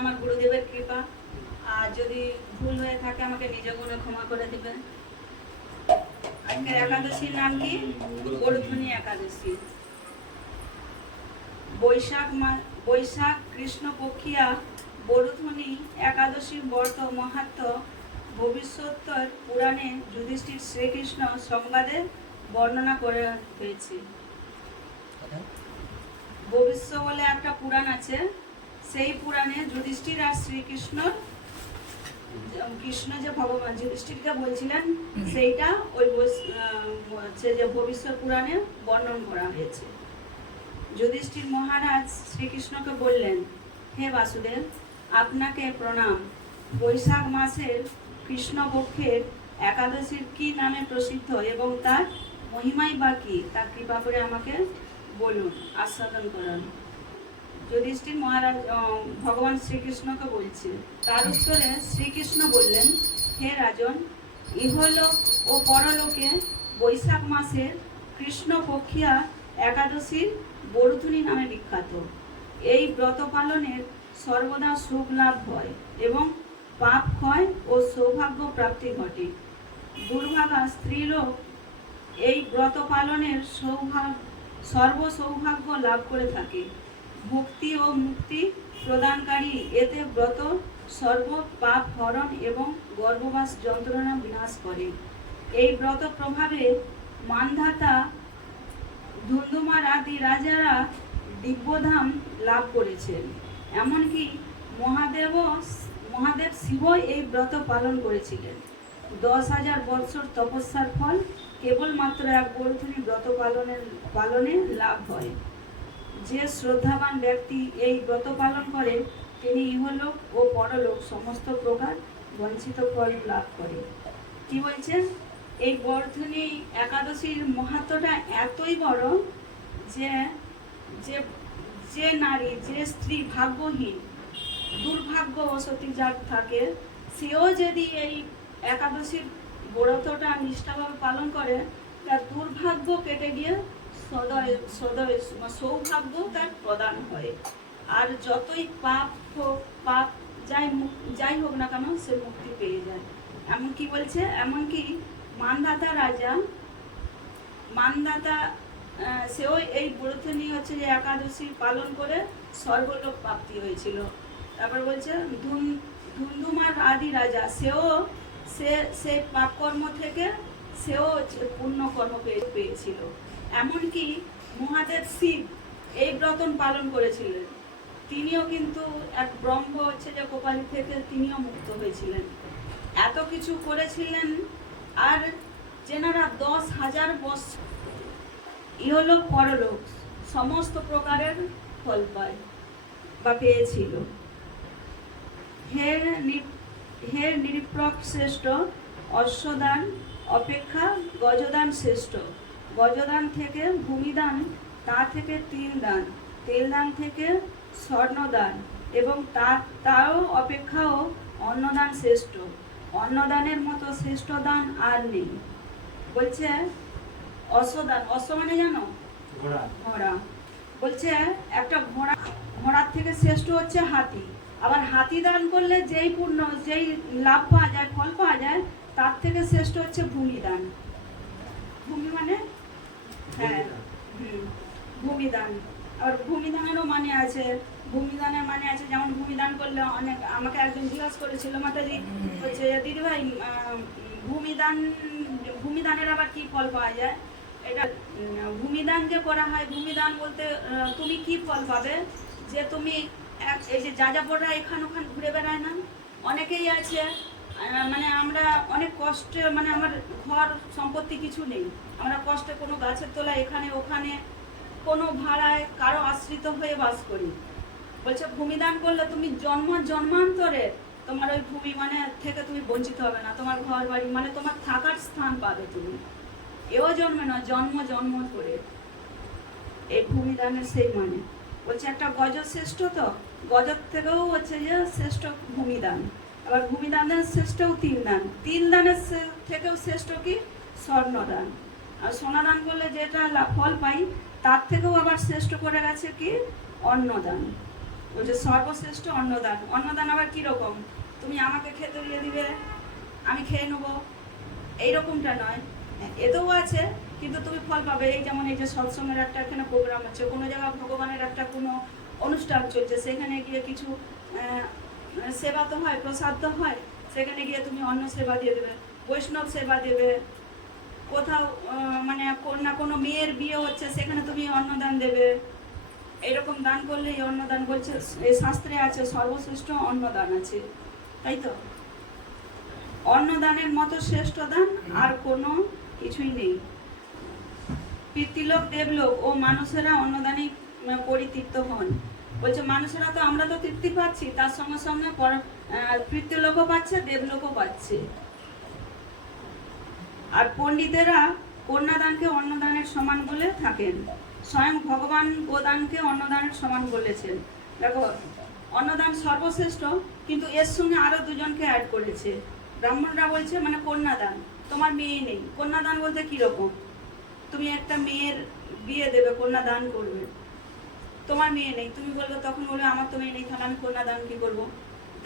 আমার গুরুদেবের কৃপা। আর যদি ভুল হয়ে থাকে আমাকে নিজ গুণে ক্ষমা করে দিবে। আজকের একাদশীর নাম কি? গরুধ্বনি একাদশী। বৈশাখ কৃষ্ণপক্ষিয়া বরুধ্বনি একাদশীর ব্রত মাহাত্ম্য ভবিষ্যত্তর পুরাণে যুধিষ্ঠির শ্রীকৃষ্ণ সংবাদে বর্ণনা করে হয়েছে। ভবিষ্য বলে একটা পুরাণ আছে, সেই পুরাণে যুধিষ্ঠির আর কৃষ্ণ যে ভগবান যুধিষ্ঠিরকে বলছিলেন সেইটা ওই যে ভবিষ্যৎ পুরাণে বর্ণন করা হয়েছে। যুধিষ্ঠির মহারাজ শ্রীকৃষ্ণকে বললেন, হে বাসুদেব, আপনাকে প্রণাম। বৈশাখ মাসের কৃষ্ণপক্ষের একাদশীর কি নামে প্রসিদ্ধ এবং তার মহিমাই বা কি, তা কৃপা করে আমাকে বলুন, আস্বাদন করান। যুধিষ্ঠির মহারাজ ভগবান শ্রীকৃষ্ণকে বলছে। তার উত্তরে শ্রীকৃষ্ণ বললেন, হে রাজন, ইহলোক ও পরলোকে বৈশাখ মাসের কৃষ্ণপক্ষিয়া একাদশীর বরুধ্বনি নামে বিখ্যাত। এই ব্রত পালনের সর্বদা সুখ লাভ হয় এবং পাপ ক্ষয় ও সৌভাগ্য প্রাপ্তি ঘটে। দুর্ভাগা স্ত্রীলোক এই ব্রত পালনের সর্বসৌভাগ্য লাভ করে থাকে। ভক্তি ও মুক্তি প্রদানকারী এতে ব্রত সর্ব পাপ হরণ এবং গর্ভবাস যন্ত্রণা বিনাশ করে। এই ব্রত প্রভাবে মান্ধাতা, ধুন্ধুমার আদি রাজারা দিব্যধাম লাভ করেছেন। এমনকি মহাদেব শিব এই ব্রত পালন করেছিলেন। 10,000 বৎসর তপস্যার ফল কেবলমাত্র এক বরুধ্বনি ব্রত পালনে লাভ হয়। যে শ্রদ্ধাবান ব্যক্তি এই ব্রত পালন করে তিনি ইহলোক ও পরলোক সমস্ত প্রকার বঞ্চিত ফল লাভ করে। কি বলছেন? এই বরুধ্বনি একাদশীর মাহাত্ম্যটা এতই বড় যে যে নারী, যে স্ত্রী ভাগ্যহীন, দুর্ভাগ্যবশতী যার থাকে, সেও যদি এই একাদশীর ব্রতটা নিষ্ঠাভাবে পালন করে, তার দুর্ভাগ্য কেটে গিয়ে সৌভাগ্য তার প্রদান হয়। আর যতই পাপ যাই হোক না কেন, সে মুক্তি পেয়ে যায়। এমনকি বলছে, এমনকি মান্ধাতা রাজা, সেও এই বরুধ্বনি হচ্ছে যে একাদশী পালন করে স্বর্গলোক প্রাপ্তি হয়েছিল। তারপর বলছে ধুন্ধুমার আদি রাজা, সে পাপকর্ম থেকে সেও পুণ্যকর্ম পেয়েছিল। এমনকি মহাদেব শিব এই ব্রত পালন করেছিলেন। তিনিও কিন্তু এক ব্রহ্ম হচ্ছে যে কপালি থেকে তিনিও মুক্ত হয়েছিলেন। এত কিছু করেছিলেন। আর যেনারা 10,000 বৎসর ইহলোক পরলোক সমস্ত প্রকারের ফল পায় বা পেয়েছিল। হে নিরীপ্রক শ্রেষ্ঠ, অশ্বদান অপেক্ষা গজদান শ্রেষ্ঠ। গজদান থেকে ভূমিদান, তা থেকে তিলদান, তেলদান থেকে স্বর্ণদান এবং তাও অপেক্ষাও অন্নদান শ্রেষ্ঠ। অন্নদানের মতো শ্রেষ্ঠ দান আর নেই। বলছে অশ্বদান, অশ্ব মানে জানো? ঘোড়া। বলছে একটা ঘোড়ার থেকে শ্রেষ্ঠ হচ্ছে হাতি। আবার হাতি দান করলে যেই লাভ পাওয়া যায়, ফল পাওয়া যায়, তার থেকে শ্রেষ্ঠ হচ্ছে ভূমিদান। ভূমি মানে হ্যাঁ, ভূমিদান। আর ভূমিদানেরও মানে আছে। ভূমিদানের মানে আছে, যেমন ভূমিদান করলে অনেক, আমাকে একজন জিজ্ঞাসা করেছিল, মাতাজি হচ্ছে দিদি ভাই, ভূমিদানের আবার কি ফল পাওয়া যায়? এটা ভূমিদান যে করা হয়, ভূমিদান বলতে তুমি কি ফল পাবে? যে তুমি এই যে যাযাবররা এখান ওখান ঘুরে বেড়ায় না, অনেকেই আছে, মানে আমরা অনেক কষ্টে, মানে আমার ঘর সম্পত্তি কিছু নেই, আমরা কষ্টে কোনো গাছের তলায় এখানে ওখানে কোনো ভাড়ায় কারো আশ্রিত হয়ে বাস করি। বলছে ভূমিদান করলে তুমি জন্মান্তরে তোমার ওই ভূমি মানে থেকে তুমি বঞ্চিত হবে না, তোমার ঘর বাড়ি মানে তোমার থাকার স্থান পাবে তুমি। এও জন্মে না, জন্ম করে এই ভূমিদানের সেই মানে। বলছে একটা গজ শ্রেষ্ঠ, তো গজর থেকেও হচ্ছে যে শ্রেষ্ঠ ভূমিদান। আবার ভূমিদানের শ্রেষ্ঠ তিলদানের থেকেও শ্রেষ্ঠ কি স্বর্ণদান। আর সোনাদান করলে যেটা ফল পাই, তার থেকেও আবার শ্রেষ্ঠ করে গেছে কি অন্নদান। বলছে সর্বশ্রেষ্ঠ অন্নদান। অন্নদান আবার কিরকম, তুমি আমাকে খেতে দিয়ে দিবে, আমি খেয়ে নেবো, এইরকমটা নয়। এতেও আছে, কিন্তু তুমি ফল পাবে। এই যেমন এই যে সৎসঙ্গের একটা এখানে প্রোগ্রাম হচ্ছে, কোনো জায়গায় ভগবানের একটা কোনো অনুষ্ঠান চলছে, সেখানে গিয়ে কিছু সেবা তো হয়, প্রসাদ তো হয়, সেখানে গিয়ে তুমি অন্ন সেবা দিয়ে দেবে, বৈষ্ণব সেবা দেবে। কোথাও মানে কোনো মেয়ের বিয়ে হচ্ছে, সেখানে তুমি অন্নদান দেবে। এরকম দান করলে এই অন্নদান, বলছে এই শাস্ত্রে আছে সর্বশ্রেষ্ঠ অন্নদান আছে, তাই তো। অন্নদানের মতো শ্রেষ্ঠ দান আর কোনো কিছুই নেই। পিতৃলোক, দেবলোক ও মানুষেরা অন্নদানই পরিতৃপ্ত হন। বলছে মানুষেরা তো, আমরা তো তৃপ্তি পাচ্ছি, তার সঙ্গে সঙ্গে পিতৃলোকও পাচ্ছে, দেবলোকও পাচ্ছে। আর পণ্ডিতেরা কন্যাদানকে অন্নদানের সমান বলে থাকেন। স্বয়ং ভগবান গোদানকে অন্নদানের সমান বলেছেন। দেখো, অন্নদান সর্বশ্রেষ্ঠ, কিন্তু এর সঙ্গে আরো দুজনকে অ্যাড করেছে। ব্রাহ্মণরা বলছে মানে কন্যাদান, তোমার মেয়ে নেই, কন্যাদান বলতে কিরকম, তুমি একটা মেয়ের বিয়ে দেবে, কন্যাদান করবে, তোমার মেয়ে নেই, তুমি বলবে, তখন বলবে আমার তো মেয়ে নেই, তাহলে আমি কন্যাদান কি করবো।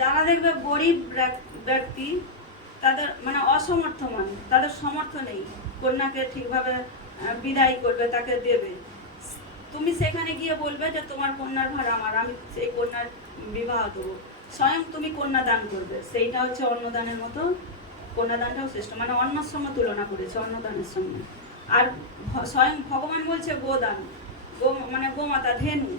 যারা দেখবে গরিব ব্যক্তি, তাদের মানে অসমর্থ মানুষ, তাদের সমর্থ নেই কন্যাকে ঠিকভাবে বিদায় করবে, তাকে দেবে, তুমি সেখানে গিয়ে বলবে যে তোমার কন্যার ভার আমার, আমি সেই কন্যার বিবাহ দেবো, স্বয়ং তুমি কন্যাদান করবে। সেইটা হচ্ছে অন্নদানের মতো। কন্যাদানটাও শ্রেষ্ঠ, মানে অন্নর সঙ্গে তুলনা করেছে, অন্নদানের সঙ্গে। আর স্বয়ং ভগবান বলছে গোদান, মানে গোমাতা, ধেনু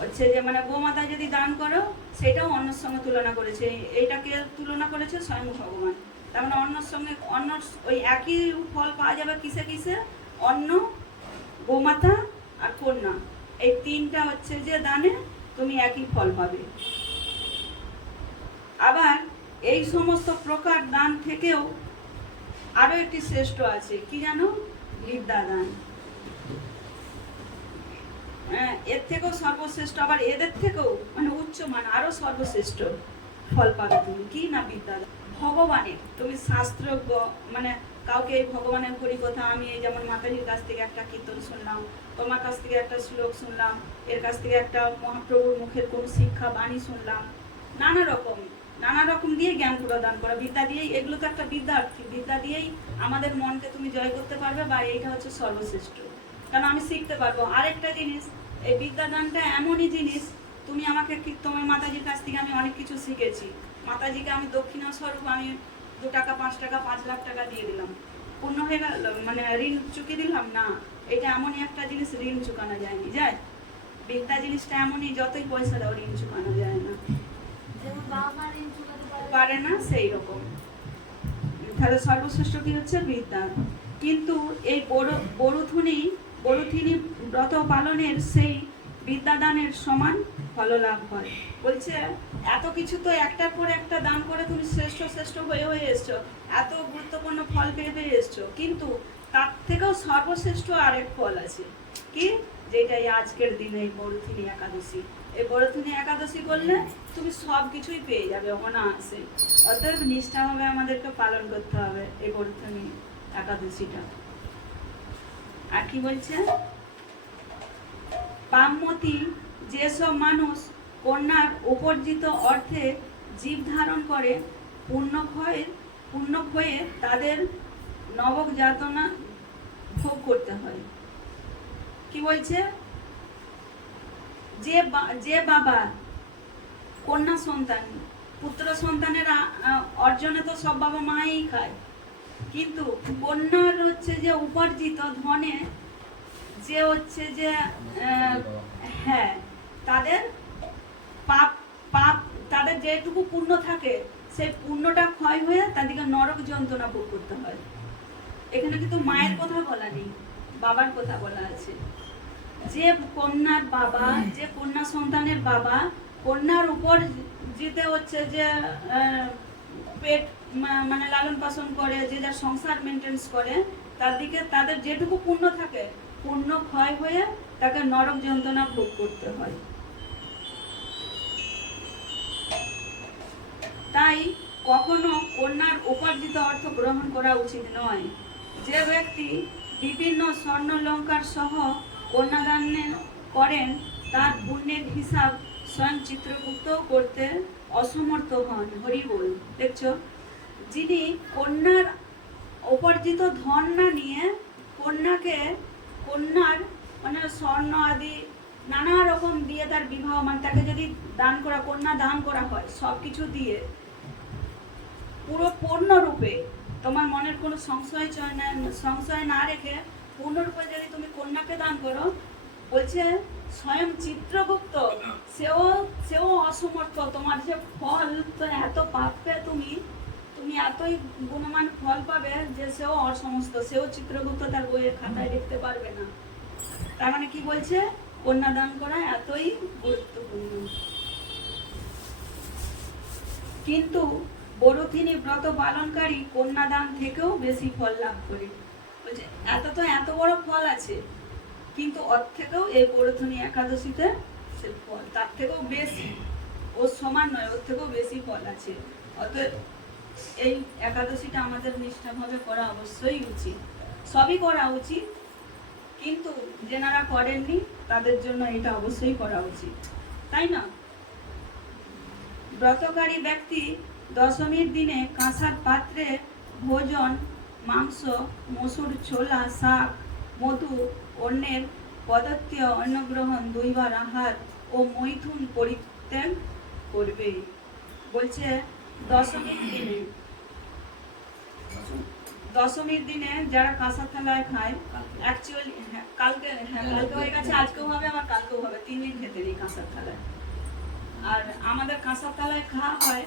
হচ্ছে যে মানে গোমাতা যদি দান করো, সেটাও অন্নর সঙ্গে তুলনা করেছে। এইটাকে তুলনা করেছে স্বয়ং ভগবান। তার মানে অন্নর সঙ্গে অন্ন, ওই একই ফল পাওয়া যাবে কিসে কিসে, অন্ন, গোমাতা আর কন্যা, এই তিনটা হচ্ছে যে দানে তুমি একই ফল পাবে। আবার এই সমস্ত প্রকার দান থেকেও আরো একটি শ্রেষ্ঠ আছে, কি জানো, বিদ্যাদান। এর থেকেও সর্বশ্রেষ্ঠ, আবার এদের থেকেও মানে উচ্চমান, আরো সর্বশ্রেষ্ঠ ফল পাবে তুমি, কি না, বিদ্যাদান। ভগবানের তুমি শাস্ত্র মানে কাউকে এই ভগবানের হরিকথা, আমি এই যেমন মাতাজির কাছ থেকে একটা কীর্তন শুনলাম, তোমার কাছ থেকে একটা শ্লোক শুনলাম, এর কাছ থেকে একটা মহাপ্রভুর মুখের কোন শিক্ষা বাণী শুনলাম, নানা রকম দিয়ে জ্ঞান প্রদান করা, বিদ্যা দিয়েই, এগুলো তো একটা বিদ্যার্থী, বিদ্যা দিয়েই আমাদের মনকে তুমি জয় করতে পারবে, বা এইটা হচ্ছে সর্বশ্রেষ্ঠ, কারণ আমি শিখতে পারবো। আরেকটা জিনিস, এই বিদ্যাদানটা এমনই জিনিস, তুমি আমাকে, তোমার মাতাজির কাছ থেকে আমি অনেক কিছু শিখেছি, মাতাজিকে আমি দক্ষিণা স্বরূপ আমি 2 টাকা 5 টাকা 5 লাখ টাকা দিয়ে দিলাম, পূর্ণ হয়ে গেল, মানে ঋণ চুকিয়ে দিলাম না। এটা এমনই একটা জিনিস, ঋণ চুকানো যায়নি, যায়। বিদ্যা জিনিসটা এমনই, যতই পয়সা দাও ঋণ চুকানো যায় না, পারে না, সেই রকম। তাহলে সর্বশ্রেষ্ঠ কি হচ্ছে, বিদ্যা। কিন্তু এই বড়ুথিনী ব্রত পালনের সেই বিদ্যাদানের সমান ফল লাভ হয়। বলছে এত কিছু তো একটার পর একটা দান করে তুমি শ্রেষ্ঠ হয়ে এসছো, এত গুরুত্বপূর্ণ ফল পেয়ে এসছো, কিন্তু তার থেকেও সর্বশ্রেষ্ঠ আরেক ফল আছে, কি, যেটাই আজকের দিনে এই বড়ুথিনী একাদশী। এই বড়ুথিনী একাদশী করলে তুমি সব কিছুই পেয়ে যাবে অনায়াসে। অতএব নিষ্ঠাভাবে আমাদেরকে পালন করতে হবে এই বড়ুথিনী একাদশীটা। আর কি বলছে, পামমতি যেসব মানুষ কন্যার উপার্জিত অর্থে জীব ধারণ করে, পুণ্য ক্ষয়ে তাদের নবক যাতনা ভোগ করতে হয়। কি বলছে, যে বাবা কন্যা সন্তান, পুত্র সন্তানের অর্জনে তো সব বাবা মাই খায়, কিন্তু কন্যার হচ্ছে যে উপার্জিত ধনে যে হচ্ছে যে হ্যাঁ, তাদের পাপ তাদের যেটুকু পুণ্য থাকে, সেই পুণ্যটা ক্ষয় হয়ে তাদেরকে নরক যন্ত্রণা ভোগ করতে হয়। এখানে কিন্তু মায়ের কথা বলা নেই, বাবার কথা বলা আছে। যে কন্যার বাবা, যে কন্যা সন্তানের বাবা কন্যার উপর যেতে হচ্ছে যে পেট মানে লালন পালন করে, যে যার সংসার মেনটেন্স করে, তার দিকে তাদের যেটুকু পুণ্য থাকে, পুণ্য ক্ষয় হয়ে তাকে নরক যন্ত্রণা ভোগ করতে হয়। তাই কখনো কন্যার উপার্জিত অর্থ গ্রহণ করা উচিত নয়। যে ব্যক্তি বিভিন্ন স্বর্ণালঙ্কার সহ কন্যাদান করেন, তার পুণ্যের হিসাব স্বয়ং চিত্রগুপ্ত করতে অসমর্থ হন। হরি বল। দেখছো, যিনি কন্যার উপার্জিত ধন না নিয়ে কন্যার মানে স্বর্ণ আদি নানা রকম দিয়ে তার বিবাহ, মানে তাকে যদি দান করা, কন্যা দান করা হয় সব কিছু দিয়ে পুরো পূর্ণরূপে, তোমার মনের কোনো সংশয় না রেখে পূর্ণরূপে যদি তুমি কন্যাকে দান করো, বলছে স্বয়ং চিত্রগুপ্ত সেও অসমর্থ। তোমার যে ফল, তো এত পাবে তুমি এতই গুণমান ফল পাবে যে সেও অসমস্ত, সেও চিত্রগুপ্ত তার বইয়ের খাতায় লিখতে পারবে না। তার মানে কি বলছে, কন্যাদান করা এতই গুরুত্বপূর্ণ। কিন্তু বরুথিনী ব্রত পালনকারী কন্যাদান থেকেও বেশি ফল লাভ করে। বলছে এত বড় ফল আছে, কিন্তু ওর থেকেও এই বরুথিনী একাদশীতে সে ফল তার থেকেও বেশি, ওর সমান নয়, ওর থেকেও বেশি ফল আছে। অতএব এই একাদশীটা আমাদের নিষ্ঠাভাবে করা অবশ্যই উচিত। সবই করা উচিত, কিন্তু যেনারা করেননি তাদের জন্য এটা অবশ্যই করা উচিত, তাই না? ব্রতকারী ব্যক্তি দশমীর দিনে কাঁসার পাত্রে ভোজন, মাংস, মসুর, ছোলা, শাক, মধু, অন্যের পদার্থ অন্নগ্রহণ, 2 বার আহার ও মৈথুন পরিত্যাগ করবে। বলছে দশমীর দিনে যারা কাঁসার থালায় খায়, অ্যাকচুয়ালি কালকে হয়ে গেছে, আজকেও হবে, আবার কালকেও হবে, 3 দিন খেতে নেই কাঁসার থালায়। আর আমাদের কাঁসার থালায় খাওয়া হয়,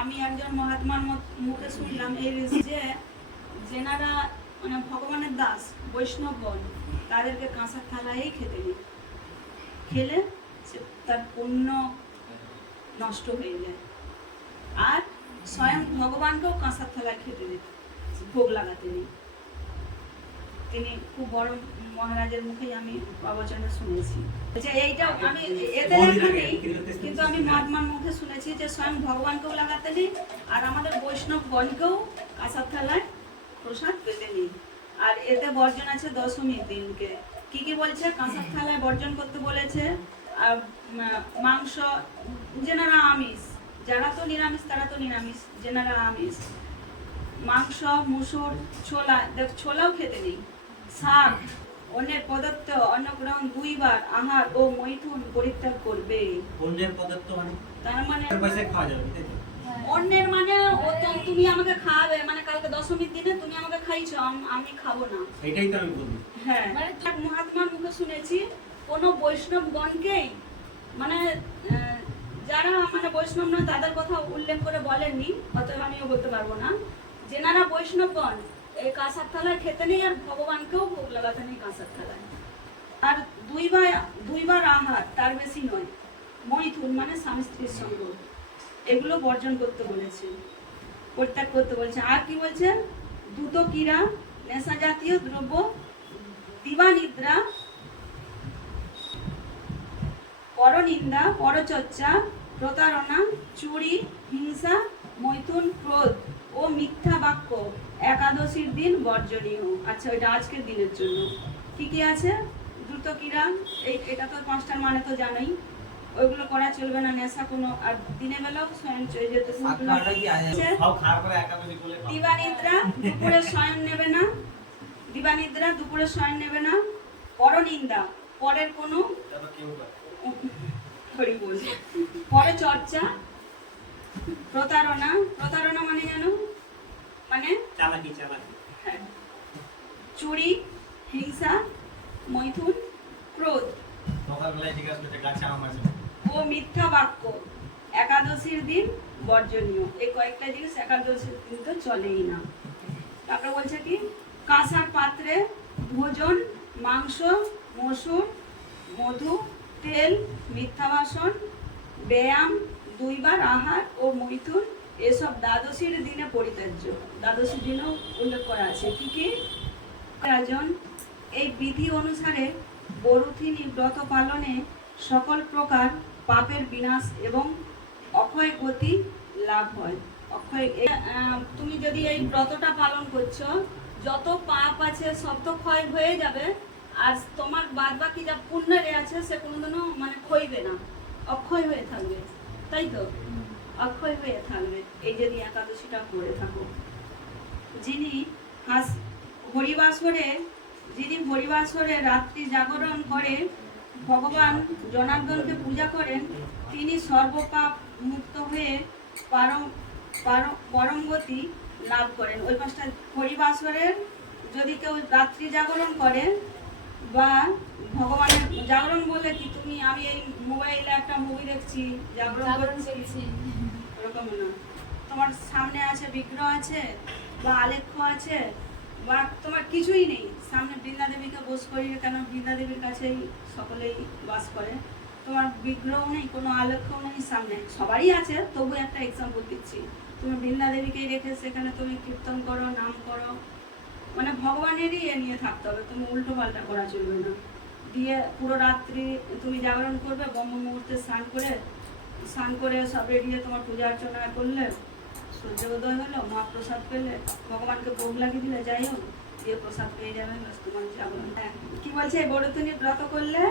আমি একজন মহাত্মার মুখে শুনলাম এই যে যেনারা মানে ভগবানের দাস বৈষ্ণবগণ, তাদেরকে কাঁসার থালায়ই খেতে নেই, খেলে সে তার পুণ্য নষ্ট হয়ে যায়। আর স্বয়ং ভগবানকেও কাঁসার থালায় খেতে নেই, ভোগ লাগাতে নেই। তিনি খুব বড় মহারাজের মুখেই আমি প্রবচনে শুনেছি যে এইটা আমি এতে লেখা নেই, কিন্তু আমি মহাত্মার মুখে শুনেছি যে স্বয়ং ভগবানকেও লাগাতে নেই, আর আমাদের বৈষ্ণবগণকেও কাঁসার থালায় প্রসাদ পেতে নেই। আর এতে বর্জন আছে দশমীর দিনকে। কি বলছে? কাঁসার থালায় বর্জন করতে বলেছে। আর মাংস, যেনারা আমিষ, যারা তো নিরামিষ তারা তো নিরামিষ, যেনারা আমিষ, মাংস, মুসুর, ছোলাও খেতে নেই, শাক, অন্যের পদার্থ অন্নগ্রহণ, 2 বার আহার ও মৈথুন পরিত্যাগ করবে। অন্যের পদার্থ মানে তার মানে পয়সা খাওয়া যাবে, অন্যের মানে ও তো তুমি আমাকে খাওয়াবে, মানে কালকে দশমীর দিনে তুমি আমাকে খাইছো, আমি খাবো না, এটাই তো আমি বলবো। হ্যাঁ, মানে মহাত্মার মুখে শুনেছি কোন বৈষ্ণবগণকেই, মানে যারা মানে বৈষ্ণব নয় তাদের কথা উল্লেখ করে বলেননি, অতএব আমিও বলতে পারবো না। যেনারা বৈষ্ণবগণ এই কাঁসার থালায় খেতে নেই, আর ভগবানকেও ভোগ লাগাতে নেই কাঁসার থালায়। আর 2 বার আহার, তার বেশি নয়। মৈথুন মানে স্বামী স্ত্রীর সঙ্গ, এগুলো বর্জন করতে বলেছে, পরিত্যাগ করতে বলছে। আর কি বলছে? দ্রুত ক্রীড়া, নেশা জাতীয় দ্রব্য, দিবানিদ্রা, পরনিন্দা, পরচর্চা, প্রতারণা, চুরি, হিংসা, মৈথুন, ক্রোধ ও মিথ্যা বাক্য একাদশীর দিন বর্জনীয়। আচ্ছা, ওইটা আজকের দিনের জন্য। কি আছে? দ্রুত ক্রীড়া, এটা তো 5টার মানে তো জানোই, ওইগুলো করা চলবে না। নেশা কোনো, আর দিনের বেলাও শয়ন যেতে, দিবানিদ্রা, দুপুরে শয়ন নেবে না, দিবানিদ্রা, দুপুরে শয়ন নেবে না। পরনিন্দা, পরের কোনো পরে চর্চা, প্রতারণা, প্রতারণা মানে জানো, মানে চালাকি, হ্যাঁ, চুরি, হিংসা, মৈথুন, ক্রোধ ও মিথ্যা বাক্য একাদশীর দিন বর্জনীয়। এই কয়েকটা জিনিস একাদশীর দিন তো চলেই না। তারপরে বলছে কি? কাঁসার পাত্রে ভোজন, মাংস, মসুর, মধু, তেল, মিথ্যা ভাষণ, ব্যায়াম, 2 বার আহার ও মৈথুন, এসব দ্বাদশীর দিনে পরিত্যাজ্য। দ্বাদশীর দিনেও উল্লেখ করা আছে। কি রাজন এই বিধি অনুসারে বরুথিনী ব্রত পালনে সকল প্রকার পাপের বিনাশ এবং অক্ষয় গতি লাভ হয়। তুমি যদি এই ব্রতটা পালন করছো, যত পাপ আছে সব তো ক্ষয় হয়ে যাবে, আর তোমার বাদ বাকি যা পুণ্যের আছে সে কোনোদিনও মানে ক্ষয়বে না। অক্ষয় হয়ে থাকবে, তাই তো? অক্ষয় হয়ে থাকবে এই যদি একাদশীটা করে থাকো। যিনি হরিবাসরে রাত্রি জাগরণ করে ভগবান জনার্দনকে পূজা করেন, তিনি সর্বপাপ মুক্ত হয়ে পরমগতি লাভ করেন। ওই পাঁচটা হরিবাসরের যদি কেউ রাত্রি জাগরণ করে, বা ভগবানের জাগরণ বলে কি তুমি আমি এই মোবাইলে একটা মুভি দেখছি জাগরণ করছি, ওরকম না। তোমার সামনে আছে বিগ্রহ আছে বা আলেখ্য আছে বা তোমার কিছুই নেই, সামনে বৃন্দা দেবীকে বোস করিয়ে, কেন বৃন্দা দেবীর কাছেই সকলেই বাস করে, তোমার বিগ্রহ নেই, কোনো আলেখ্য নেই সামনে, সবারই আছে, তবু একটা এক্সাম্পল দিচ্ছি। তুমি বৃন্দা দেবীকেই রেখে সেখানে তুমি কীর্তন করো, নাম করো, মানে ভগবানেরই এ নিয়ে থাকতে হবে, তুমি উল্টো পাল্টা করা চলবে না। দিয়ে পুরো রাত্রি তুমি জাগরণ করবে, ব্রহ্ম মুহূর্তে স্নান করে সব রেডিয়ে তোমার পূজা অর্চনা করলে, সূর্য উদয় হলো, মহাপ্রসাদ পেলে, ভগবানকে ভোগ লাগিয়ে দিলে, যাই হোক দিয়ে প্রসাদ পেয়ে যাবে, তোমার জাগরণ। কি বলছে, এই বড়দিনী ব্রত করলে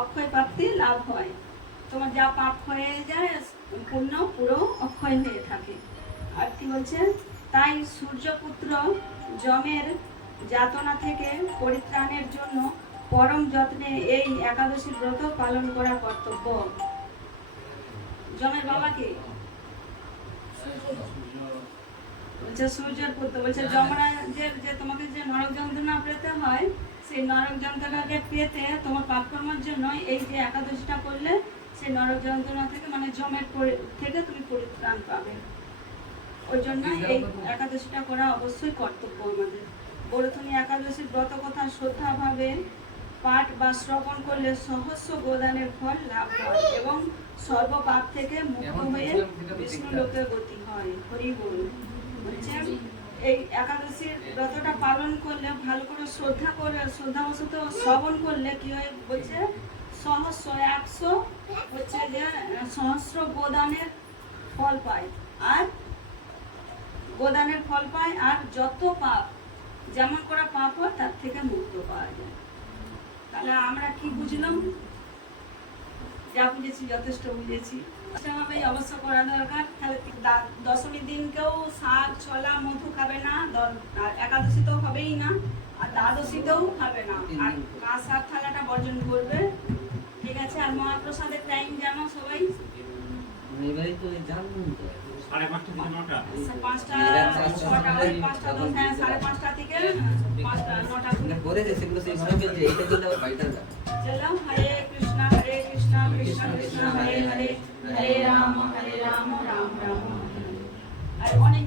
অক্ষয় প্রাপ্তি লাভ হয়, তোমার যা পাপ হয়ে যায় পূর্ণ পুরো অক্ষয় হয়ে থাকে। আর কি বলছে, তাই সূর্যপুত্র যমের যাতনা থেকে পরিত্রাণের জন্য পরম যত্নে এই একাদশী ব্রত পালন করা কর্তব্য। যমের বাবা কে বলছে? সূর্যের পুত্র। বলছে যমরাজের যে তোমাকে যে নরক যন্ত্রণা পেতে হয়, সেই নরক যন্ত্রণাকে পেতে তোমার পাপকর্মের জন্য এই যে একাদশীটা করলে সেই নরক যন্ত্রণা থেকে, মানে যমের থেকে তুমি পরিত্রাণ পাবে। ওই জন্য এই একাদশীটা করা অবশ্যই কর্তব্য আমাদের। বরুথনী একাদশীর ব্রত কথা শ্রদ্ধাভাবে পাঠ বা শ্রবণ করলে সহস্র গোদানের ফল লাভ হয় এবং সর্বপাপ থেকে মুক্ত হয়ে বিষ্ণু লোকে গতি হয়। হরি বল। বলছেন এই একাদশীর ব্রতটা পালন করলে, ভালো করে শ্রদ্ধাবশত শ্রবণ করলে কি হয় বলছে, সহস্র 100 হচ্ছে যে সহস্র গোদানের ফল পায়, আর গোদানের ফল পায়, আর যত পাপ যেমন করে পাপ হয় তার থেকে মুক্ত পাওয়া যায়। তাহলে আমরা কি বুঝলাম? যা বুঝেছি যথেষ্ট বুঝেছি, সেভাবেই অবশ্য করা দরকার। তাহলে দশমীর দিনকেও শাক ছোলা মধু খাবে না, আর একাদশীতেও হবেই না, আর দ্বাদশীতেও খাবে না, আর কাঁসার থালাটা বর্জন করবে, ঠিক আছে? আর মহাপ্রসাদের টাইম জানো সবাই? 5:30 থেকে 9টা। 5টা 6টা, 5টা 10, হ্যাঁ 5:30 থেকে 5টা 9টা করে যে সেগুলো সেইভাবে চলছে, এইটা চলতে আবার বাড়িটা না। চলো, হরে কৃষ্ণ কৃষ্ণ কৃষ্ণ হরে হরে, হরে রাম রাম রাম। আর অনেক